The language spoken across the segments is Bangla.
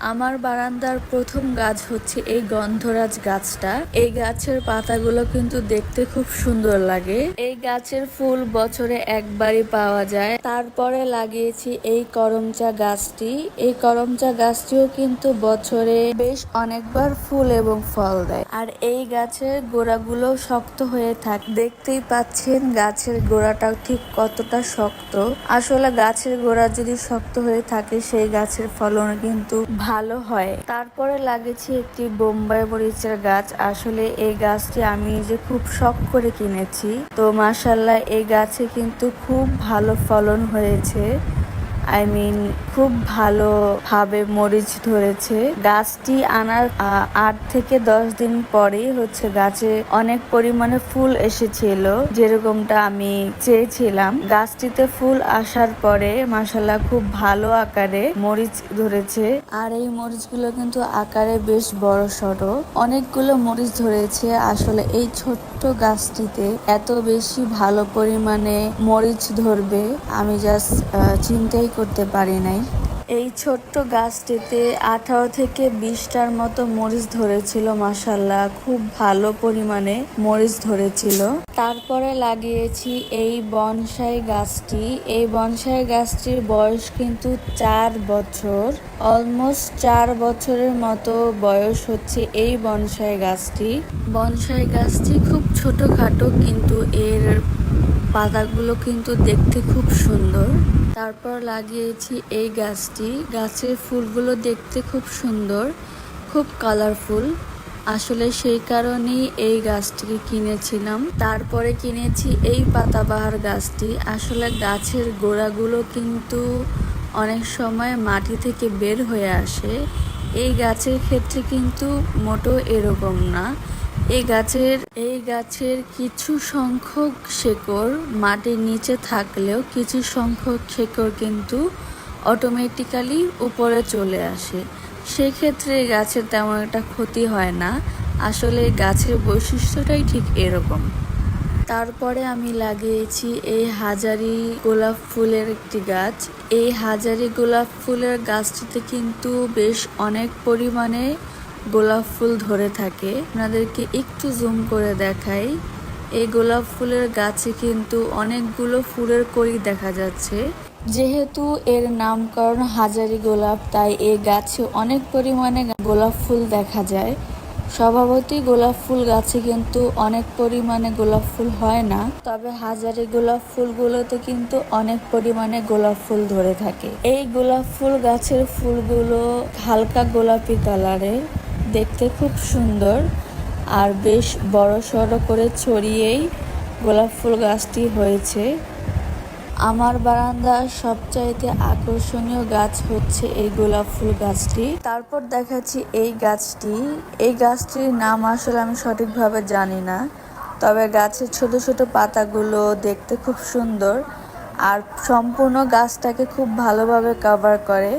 আমার বারান্দার প্রথম গাছ হচ্ছে এই গন্ধরাজ গাছটা। এই গাছের পাতাগুলো কিন্তু দেখতে খুব সুন্দর লাগে। এই গাছের ফুল বছরে একবারই পাওয়া যায়। তারপরে লাগিয়েছি এই করমচা গাছটি। এই করমচা গাছটিও কিন্তু বছরে বেশ অনেকবার ফুল এবং ফল দেয়। আর এই গাছের গোড়াগুলো শক্ত হয়ে থাকে। দেখতেই পাচ্ছেন গাছের গোড়াটাও ঠিক কতটা শক্ত। আসলে গাছের গোড়া যদি শক্ত হয়ে থাকে সেই গাছের ফলন কিন্তু ভালো হয়। তারপরে লাগিয়েছি একটি বোম্বাই মরিচের গাছ। আসলে এই গাছটি আমি যে খুব শখ করে কিনেছি, তো মাশাআল্লাহ এই গাছে কিন্তু খুব ভালো ফলন হয়েছে। খুব ভালোভাবে মরিচ ধরেছে। গাছটি আনার 8 থেকে 10 দিন পরেই হচ্ছে গাছে অনেক পরিমাণে ফুল এসেছিল, যেরকমটা আমি চেয়েছিলাম। গাছটিতে ফুল আসার পরে মাশাআল্লাহ খুব ভালো আকারে মরিচ ধরেছে। আর এই মরিচগুলো কিন্তু আকারে বেশ বড় সড়ো। অনেকগুলো মরিচ ধরেছে। আসলে এই ছোট্ট গাছটিতে এত বেশি ভালো পরিমাণে মরিচ ধরবে আমি জাস্ট চিন্তাই করতে পারি নাই। এই ছোট্ট গাছটিতে 18 থেকে 20টার মতো মরিচ ধরেছিল। মাশাআল্লাহ খুব ভালো পরিমাণে মরিচ ধরেছিল। তারপরে লাগিয়েছি এই বনসাই গাছটি। এই বনসাই গাছটির বয়স কিন্তু 4 বছর, অলমোস্ট 4 বছরের মতো বয়স হচ্ছে এই বনসাই গাছটি। বনসাই গাছটি খুব ছোটখাটো, কিন্তু এর পাতাগুলো কিন্তু দেখতে খুব সুন্দর। তারপর লাগিয়েছি এই গাছটি। গাছের ফুলগুলো দেখতে খুব সুন্দর, খুব কালারফুল। আসলে সেই কারণেই এই গাছটিকে কিনেছিলাম। তারপরে কিনেছি এই পাতাবাহার গাছটি। আসলে গাছের গোড়াগুলো কিন্তু অনেক সময় মাটি থেকে বের হয়ে আসে। এই গাছের ক্ষেত্রে কিন্তু মোটেও এরকম না। এই গাছের কিছু সংখ্যক শেকড় মাটির নিচে থাকলেও কিছু সংখ্যক শেকড় কিন্তু অটোমেটিক্যালি উপরে চলে আসে। সেক্ষেত্রে এই গাছের তেমন একটা ক্ষতি হয় না। আসলে গাছের বৈশিষ্ট্যটাই ঠিক এরকম। তারপরে আমি লাগিয়েছি এই হাজারি গোলাপ ফুলের একটি গাছ। এই হাজারি গোলাপ ফুলের গাছটিতে কিন্তু বেশ অনেক পরিমাণে গোলাপ ফুল ধরে থাকে। আপনাদেরকে একটু জুম করে দেখাই। এই গোলাপ ফুলের গাছে কিন্তু অনেকগুলো ফুলের কড়ি দেখা যাচ্ছে। যেহেতু এর নামকরণ হাজারি গোলাপ, তাই এই গাছে অনেক পরিমাণে গোলাপ ফুল দেখা যায়। স্বভাবতই গোলাপ ফুল গাছে কিন্তু অনেক পরিমাণে গোলাপ ফুল হয় না, তবে হাজারি গোলাপ ফুলগুলোতে কিন্তু অনেক পরিমাণে গোলাপ ফুল ধরে থাকে। এই গোলাপ ফুল গাছের ফুলগুলো হালকা গোলাপি কালারের, দেখতে খুব সুন্দর আর বেশ বড় সড়ো করে ছড়িয়েই গোলাপ ফুল গাছটি হয়েছে। আমার বারান্দার সবচাইতে আকর্ষণীয় গাছ হচ্ছে এই গোলাপ ফুল গাছটি। তারপর দেখাচ্ছি এই গাছটি। এই গাছটির নাম আসলে আমি সঠিকভাবে জানি না, তবে গাছের ছোট ছোট পাতাগুলো দেখতে খুব সুন্দর আর সম্পূর্ণ গাছটাকে খুব ভালোভাবে কভার করে।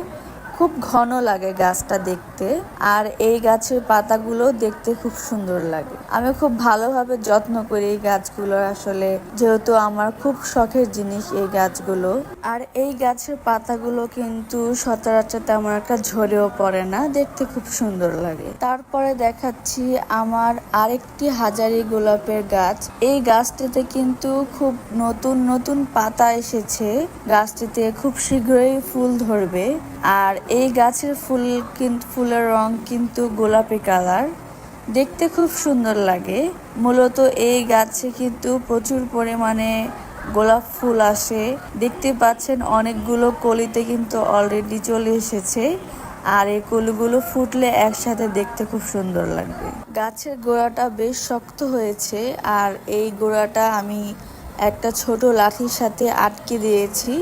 খুব ঘন লাগে গাছটা দেখতে, আর এই গাছের পাতাগুলো দেখতে খুব সুন্দর লাগে। আমি খুব ভালোভাবে যত্ন করি এই গাছগুলো, আসলে যেহেতু আমার খুব শখের জিনিস এই গাছগুলো। আর এই গাছের পাতাগুলো কিন্তু সচরাচর তেমন একটা ঝরেও পড়ে না, দেখতে খুব সুন্দর লাগে। তারপরে দেখাচ্ছি আমার আরেকটি হাজারি গোলাপের গাছ। এই গাছটিতে কিন্তু খুব নতুন নতুন পাতা এসেছে। গাছটিতে খুব শীঘ্রই ফুল ধরবে। আর এই গাছের ফুলের রং কিন্তু গোলাপি কালার, দেখতে খুব সুন্দর লাগে। মূলত এই গাছে কিন্তু প্রচুর পরিমাণে গোলাপ ফুল আসে। দেখতে পাচ্ছেন অনেকগুলো কলিতে কিন্তু অলরেডি চলে এসেছে, আর এই কলিগুলো ফুটলে একসাথে দেখতে খুব সুন্দর লাগবে। গাছের গোড়াটা বেশ শক্ত হয়েছে, আর এই গোড়াটা আমি একটা ছোট লাঠির সাথে আটকে দিয়েছি,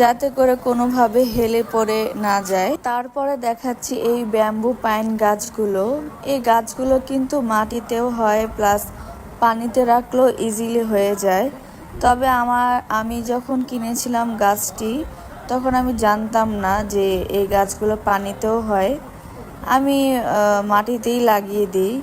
যাতে করে কোনোভাবে হেলে পড়ে না যায়। তারপরে দেখাচ্ছি এই ব্যাম্বু পাইন গাছগুলো। এই গাছগুলো কিন্তু মাটিতেও হয়, প্লাস পানিতে রাখলেও ইজিলি হয়ে যায়। তবে আমি যখন কিনেছিলাম গাছটি, তখন আমি জানতাম না যে এই গাছগুলো পানিতেও হয়। আমি মাটিতেই লাগিয়ে দিই,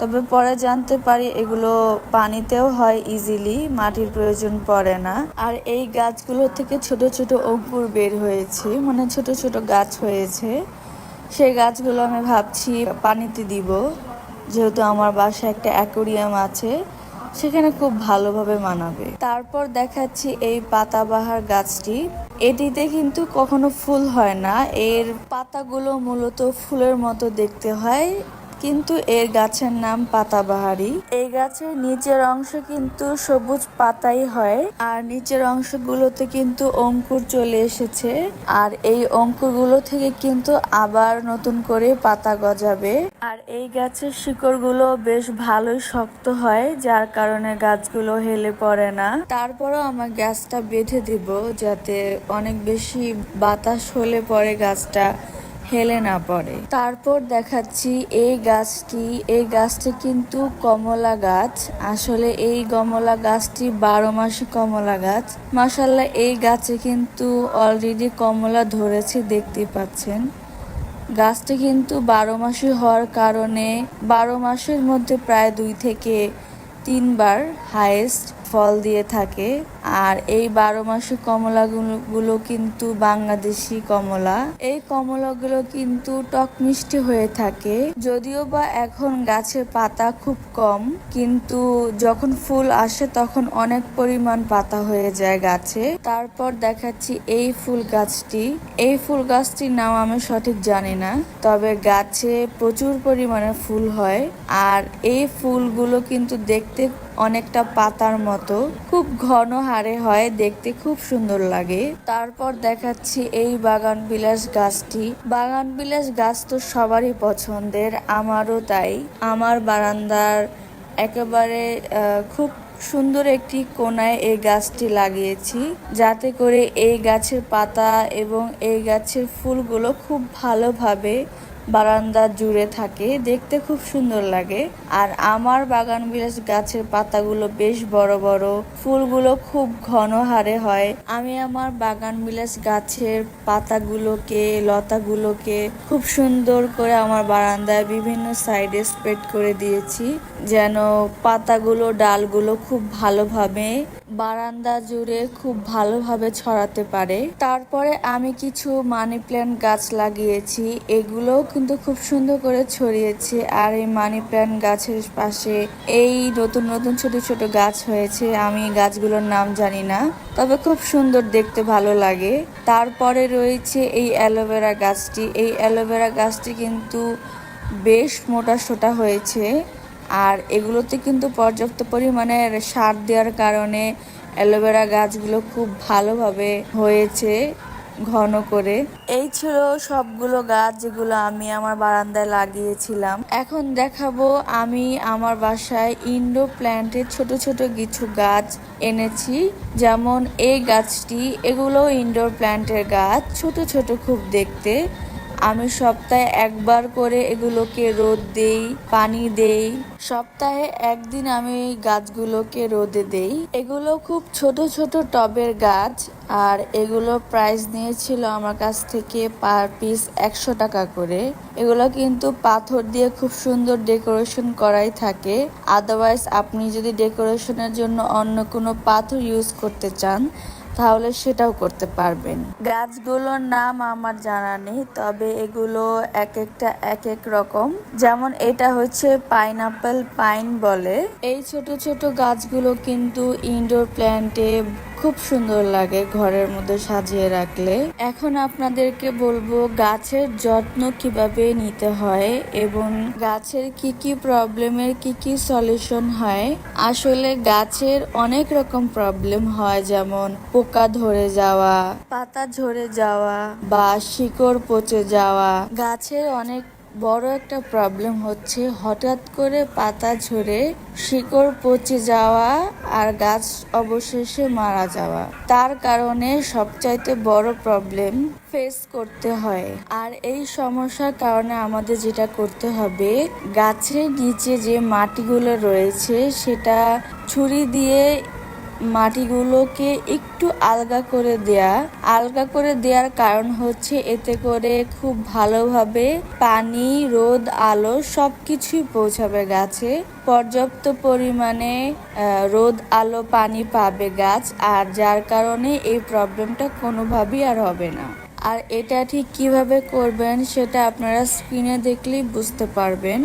তবে পরে জানতে পারি এগুলো পানিতেও হয় ইজিলি, মাটির প্রয়োজন পড়ে না। আর এই গাছগুলো থেকে ছোট ছোট অঙ্কুর বের হয়েছে, মানে ছোট ছোট গাছ হয়েছে। সেই গাছগুলো আমি ভাবছি পানিতে দিব, যেহেতু আমার বাসায় একটা অ্যাকোরিয়াম আছে, সেখানে খুব ভালোভাবে মানাবে। তারপর দেখাচ্ছি এই পাতাবাহার গাছটি। এটিতে কিন্তু কখনো ফুল হয় না, এর পাতাগুলো মূলত ফুলের মতো দেখতে হয়, কিন্তু এর গাছের নাম পাতাবাহারি। এই গাছের নিচের অংশ কিন্তু সবুজ পাতাই হয়, আর নিচের অংশগুলোতে কিন্তু অঙ্কুর চলে এসেছে, আর এই অঙ্কুরগুলো থেকে কিন্তু আবার নতুন করে পাতা গজাবে। আর এই গাছের শিকড়গুলো বেশ ভালোই শক্ত হয়, যার কারণে গাছগুলো হেলে পড়ে না। তারপরও আমার গাছটা বেঁধে দিব, যাতে অনেক বেশি বাতাস হলে পরে গাছটা হেলে না পড়ে। তারপর দেখাচ্ছি এই গাছটি কিন্তু কমলা গাছ। আসলে এই কমলা গাছটি 12 মাসি কমলা গাছ। মাশাআল্লাহ, এই গাছে কিন্তু অলরেডি কমলা ধরেছে, দেখতে পাচ্ছেন। গাছটি কিন্তু 12 মাসি হওয়ার কারণে 12 মাসের মধ্যে প্রায় 2 থেকে 3 বার হাইয়েস্ট ফল দিয়ে থাকে। আর এই 12 মাসি কমলাগুলো কিন্তু বাংলাদেশি কমলা। এই কমলাগুলো কিন্তু টক মিষ্টি হয়ে থাকে, যদিও বা এখন গাছের পাতা খুব কম, কিন্তু যখন ফুল আসে তখন অনেক পরিমাণ পাতা হয়ে যায় গাছে। তারপর দেখাচ্ছি এই ফুল গাছটি। এই ফুল গাছটির নাম আমি সঠিক জানি না, তবে গাছে প্রচুর পরিমাণে ফুল হয়, আর এই ফুলগুলো কিন্তু দেখতে অনেকটা পাতার মতো, খুব ঘন হারে হয়, দেখতে খুব সুন্দর লাগে। তারপর দেখাচ্ছি এই বাগান বিলাস গাছটি। বাগান বিলাস গাছ তো সবারই পছন্দের, আমারও তাই। আমার বারান্দার একেবারে খুব সুন্দর একটি কোণায় এই গাছটি লাগিয়েছি, যাতে করে এই গাছের পাতা এবং এই গাছের ফুলগুলো খুব ভালোভাবে বারান্দা জুড়ে থাকে, দেখতে খুব সুন্দর লাগে। আর আমার বাগান বিলাস গাছের পাতাগুলো বেশ বড় বড়, ফুলগুলো খুব ঘন হারে হয়। আমি আমার বাগান বিলাস গাছের পাতাগুলোকে, লতাগুলোকে খুব সুন্দর করে আমার বারান্দায় বিভিন্ন সাইডে স্প্রেড করে দিয়েছি, যেন পাতাগুলো, ডালগুলো খুব ভালোভাবে বারান্দা জুড়ে খুব ভালোভাবে ছড়াতে পারে। তারপরে আমি কিছু মানি প্ল্যান্ট গাছ লাগিয়েছি, এগুলোও কিন্তু খুব সুন্দর করে ছড়িয়েছে। আর এই মানি প্ল্যান্ট গাছের পাশে এই নতুন নতুন ছোট ছোট গাছ হয়েছে, আমি গাছগুলোর নাম জানি না, তবে খুব সুন্দর দেখতে, ভালো লাগে। তারপরে রয়েছে এই অ্যালোভেরা গাছটি। এই অ্যালোভেরা গাছটি কিন্তু বেশ মোটা সোটা হয়েছে, আর এগুলোতে কিন্তু পর্যাপ্ত পরিমাণে সার দেওয়ার কারণে অ্যালোভেরা গাছগুলো খুব ভালোভাবে হয়েছে ঘন করে। এই ছিল সবগুলো গাছ যেগুলো আমি আমার বারান্দায় লাগিয়েছিলাম। এখন দেখাবো আমি আমার বাসায় ইনডোর প্ল্যান্টের ছোট ছোট কিছু গাছ এনেছি, যেমন এই গাছটি। এগুলো ইনডোর প্ল্যান্টের গাছ, ছোট ছোট খুব দেখতে। আমি সপ্তাহে একবার করে এগুলোকে রোদ দেই, পানি দেই। সপ্তাহে একদিন আমি গাছগুলোকে রোদে দেই। এগুলো খুব ছোট ছোট টবের গাছ, আর এগুলো প্রাইস নিয়েছিল আমার কাছ থেকে পার পিস 100 টাকা করে। এগুলো কিন্তু পাথর দিয়ে খুব সুন্দর ডেকোরেশন করাই থাকে। আদারওয়াইজ আপনি যদি ডেকোরেশনের জন্য অন্য কোনো পাথর ইউজ করতে চান, তাহলে সেটাও করতে পারবেন। গাছগুলোর নাম আমার জানা নেই, তবে এগুলো এক একটা এক এক রকম। যেমন এটা হচ্ছে পাইনাপেল পাইন বলে। এই ছোট ছোট গাছগুলো কিন্তু ইনডোর প্ল্যান্টে খুব সুন্দর লাগে ঘরের মধ্যে সাজিয়ে রাখলে। এখন আপনাদেরকে বলবো গাছের যত্ন কিভাবে নিতে হয় এবং গাছের কি কি প্রবলেমের কি কি সলিউশন হয়। আসলে গাছের অনেক রকম প্রবলেম হয়, যেমন পোকা ধরে যাওয়া, পাতা ঝরে যাওয়া বা শিকড় পচে যাওয়া। গাছের অনেক বড় একটা প্রবলেম হচ্ছে হঠাৎ করে পাতা ঝরে শিকড় পচে যাওয়া আর গাছ অবশেষে মারা যাওয়া। তার কারণে সবচাইতে বড় প্রবলেম ফেস করতে হয়। আর এই সমস্যার কারণে আমাদের যেটা করতে হবে, গাছের নিচে যে মাটিগুলো রয়েছে সেটা ছুরি দিয়ে মাটিগুলোকে একটু আলগা করে দেওয়ার কারণ হচ্ছে এতে করে খুব ভালোভাবে পানি, রোদ, আলো সবকিছুই পৌঁছাবে গাছে। পর্যাপ্ত পরিমাণে রোদ, আলো, পানি পাবে গাছ, আর যার কারণে এই প্রবলেমটা কোনোভাবেই আর হবে না। আর এটা ঠিক কিভাবে করবেন সেটা আপনারা স্ক্রিনে দেখলেই বুঝতে পারবেন।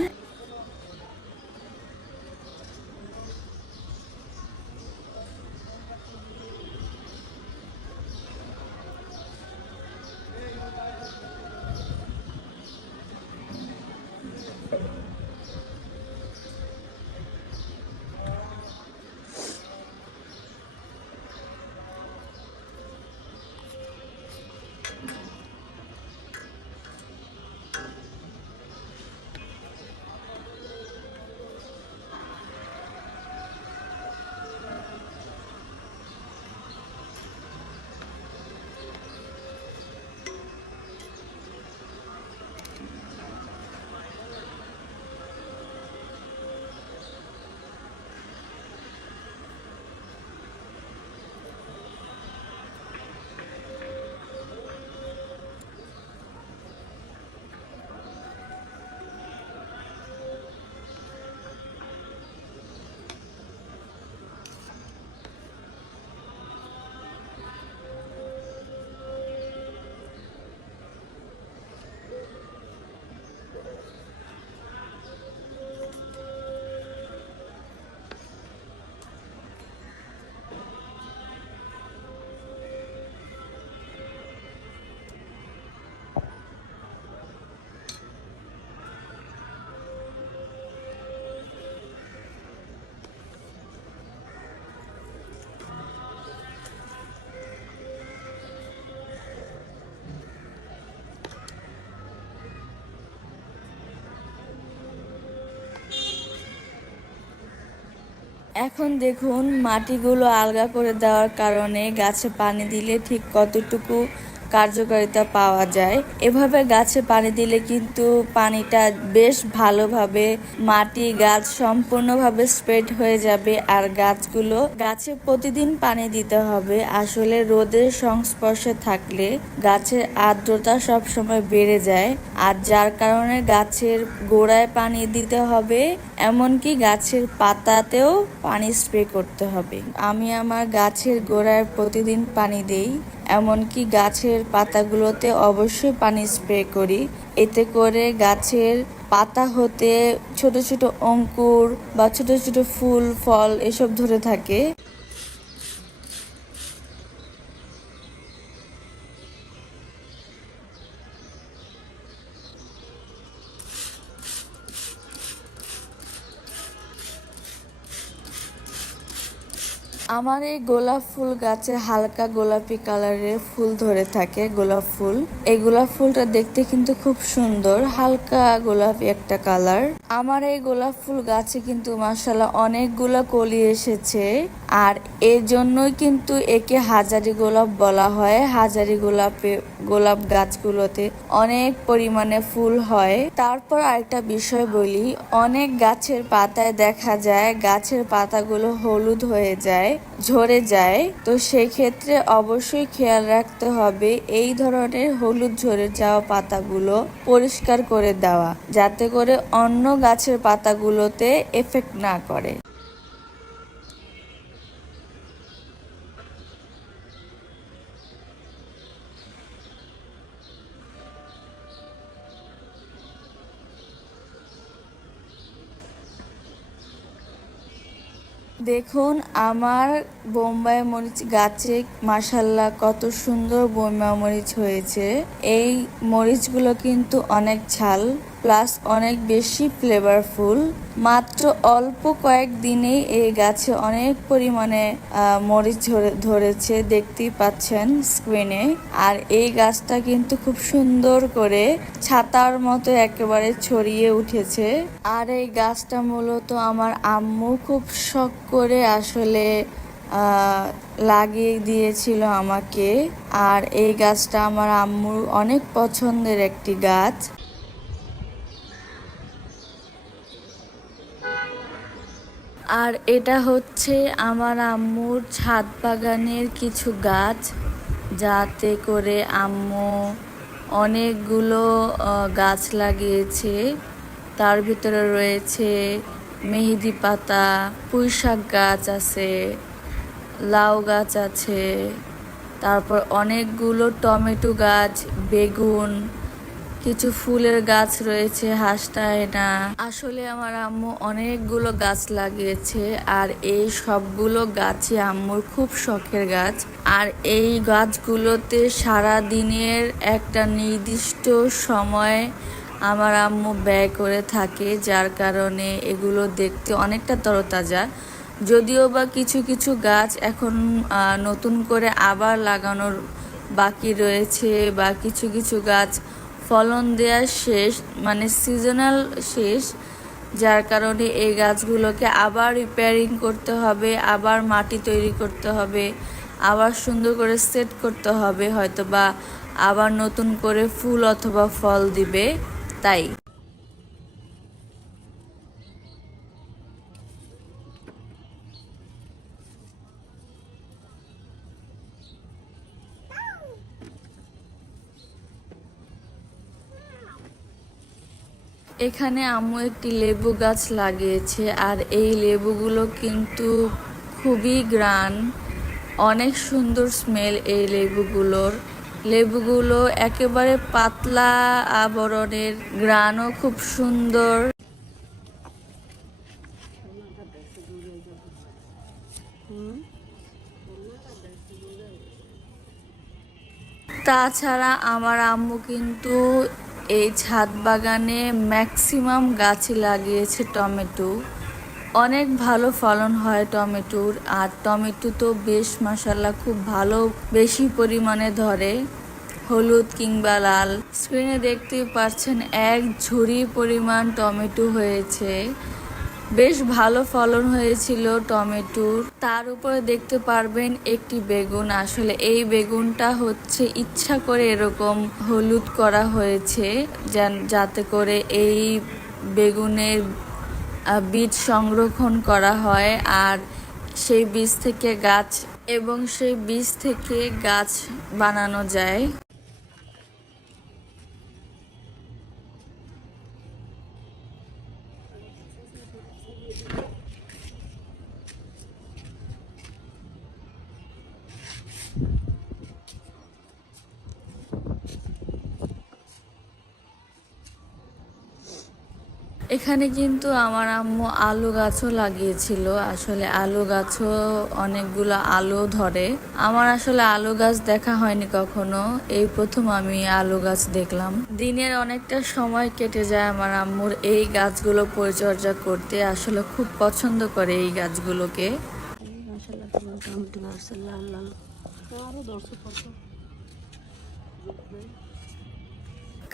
এখন দেখুন মাটিগুলো আলগা করে দেওয়ার কারণে গাছে পানি দিলে ঠিক কতটুকু কার্যকারিতা পাওয়া যায়। এভাবে গাছে পানি দিলে কিন্তু পানিটা বেশ ভালোভাবে মাটি গাছ সম্পূর্ণভাবে স্প্রেড হয়ে যাবে। আর গাছে প্রতিদিন পানি দিতে হবে। আসলে রোদের সংস্পর্শে থাকলে গাছের আর্দ্রতা সবসময় বেড়ে যায়, আর যার কারণে গাছের গোড়ায় পানি দিতে হবে, এমনকি গাছের পাতাতেও পানি স্প্রে করতে হবে। আমি আমার গাছের গোড়ায় প্রতিদিন পানি দেই, এমনকি গাছের পাতাগুলোতে অবশ্যই পানি স্প্রে করি। এতে করে গাছের পাতা হতে ছোট ছোট অঙ্কুর বা ছোট ছোট ফুল ফল এসব ধরে থাকে। আমার এই গোলাপ ফুল গাছে হালকা গোলাপি কালারের ফুল ধরে থাকে। গোলাপ ফুল, এই গোলাপ ফুলটা দেখতে কিন্তু খুব সুন্দর, হালকা গোলাপি একটা কালার। আমার এই গোলাপ ফুল গাছে কিন্তু মাশাআল্লাহ অনেকগুলো কলি এসেছে, আর এর জন্যই কিন্তু একে হাজারি গোলাপ বলা হয়। হাজারি গোলাপ গাছগুলোতে অনেক পরিমাণে ফুল হয়। তারপর আরেকটা বিষয় বলি, অনেক গাছের পাতায় দেখা যায় গাছের পাতাগুলো হলুদ হয়ে যায়, ঝরে যায়। তো সেই ক্ষেত্রে অবশ্যই খেয়াল রাখতে হবে এই ধরনের হলুদ ঝরে যাওয়া পাতাগুলো পরিষ্কার করে দেওয়া, যাতে করে অন্য গাছের পাতাগুলোতে এফেক্ট না করে। দেখুন আমার বোম্বাই মরিচ গাছে মাশাআল্লাহ কত সুন্দর বোম্বাই মরিচ হয়েছে। এই মরিচগুলো কিন্তু অনেক ঝাল প্লাস অনেক বেশি ফ্লেভারফুল। মাত্র অল্প কয়েক দিনেই এই গাছে অনেক পরিমাণে মরিচ ধরেছে, দেখতেই পাচ্ছেন স্ক্রিনে। আর এই গাছটা কিন্তু খুব সুন্দর করে ছাতার মতো একেবারে ছড়িয়ে উঠেছে। আর এই গাছটা মূলত আমার আম্মু খুব শখ করে আসলে লাগিয়ে দিয়েছিল আমাকে। আর এই গাছটা আমার আম্মুর অনেক পছন্দের একটি গাছ। আর এটা হচ্ছে আমার আম্মুর ছাদ বাগানের কিছু গাছ, যাতে করে আম্মু অনেকগুলো গাছ লাগিয়েছে। তার ভিতরে রয়েছে মেহেদি পাতা, পুঁইশাক গাছ আছে, লাউ গাছ আছে, তারপর অনেকগুলো টমেটো গাছ, বেগুন, কিছু ফুলের গাছ রয়েছে, হাঁসটায়না। আসলে আমার আম্মু অনেকগুলো গাছ লাগিয়েছে, আর এই সবগুলো গাছই আম্মুর খুব শখের গাছ। আর এই গাছগুলোতে সারা দিনের একটা নির্দিষ্ট সময় আমার আম্মু ব্যয় করে থাকে, যার কারণে এগুলো দেখতে অনেকটা তরতাজা। যদিও বা কিছু কিছু গাছ এখন নতুন করে আবার লাগানোর বাকি রয়েছে, বা কিছু কিছু গাছ ফলন দেওয়া শেষ, মানে সিজনাল শেষ, যার কারণে এই গাছগুলোকে আবার রিপেয়ারিং করতে হবে, আবার মাটি তৈরি করতে হবে, আবার সুন্দর করে সেট করতে হবে, হয়তো বা আবার নতুন করে ফুল অথবা ফল দিবে। তাই এখানে আম্মু একটি লেবু গাছ লাগিয়েছে, আর এই লেবুগুলো কিন্তু খুবই গ্রান, অনেক সুন্দর স্মেল এই লেবুগুলোর। লেবুগুলো একেবারে পাতলা আবরণের, গ্রানও খুব সুন্দর। তাছাড়া আমার আম্মু কিন্তু এই ছাদ বাগানে ম্যাক্সিমাম গাছই লাগিয়েছে টমেটো। অনেক ভালো ফলন হয় টমেটোর, আর টমেটো তো বেশ মাশাল্লাহ খুব ভালো, বেশি পরিমাণে ধরে, হলুদ কিংবা লাল। স্ক্রিনে দেখতেই পাচ্ছেন এক ঝুড়ি পরিমাণ টমেটো হয়েছে, বেশ ভালো ফলন হয়েছিল টমেটোর। তার উপরে দেখতে পারবেন একটি বেগুন। আসলে এই বেগুনটা হচ্ছে ইচ্ছা করে এরকম হলুদ করা হয়েছে, যাতে করে এই বেগুনের বীজ সংরক্ষণ করা হয়, আর সেই বীজ থেকে গাছ, এবং সেই বীজ থেকে গাছ বানানো যায়। এখানে কিন্তু আমার আম্মু আলু গাছও লাগিয়েছিল। আসলে আলু গাছও অনেকগুলো আলু ধরে। আমার আসলে আলু গাছ দেখা হয়নি কখনো, এই প্রথম আমি আলু গাছ দেখলাম। দিনের অনেকটা সময় কেটে যায় আমার আম্মুর এই গাছগুলো পরিচর্যা করতে। আসলে খুব পছন্দ করে এই গাছগুলোকে।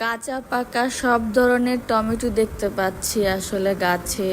কাঁচা পাকা সব ধরনের টমেটো দেখতে পাচ্ছি আসলে গাছে।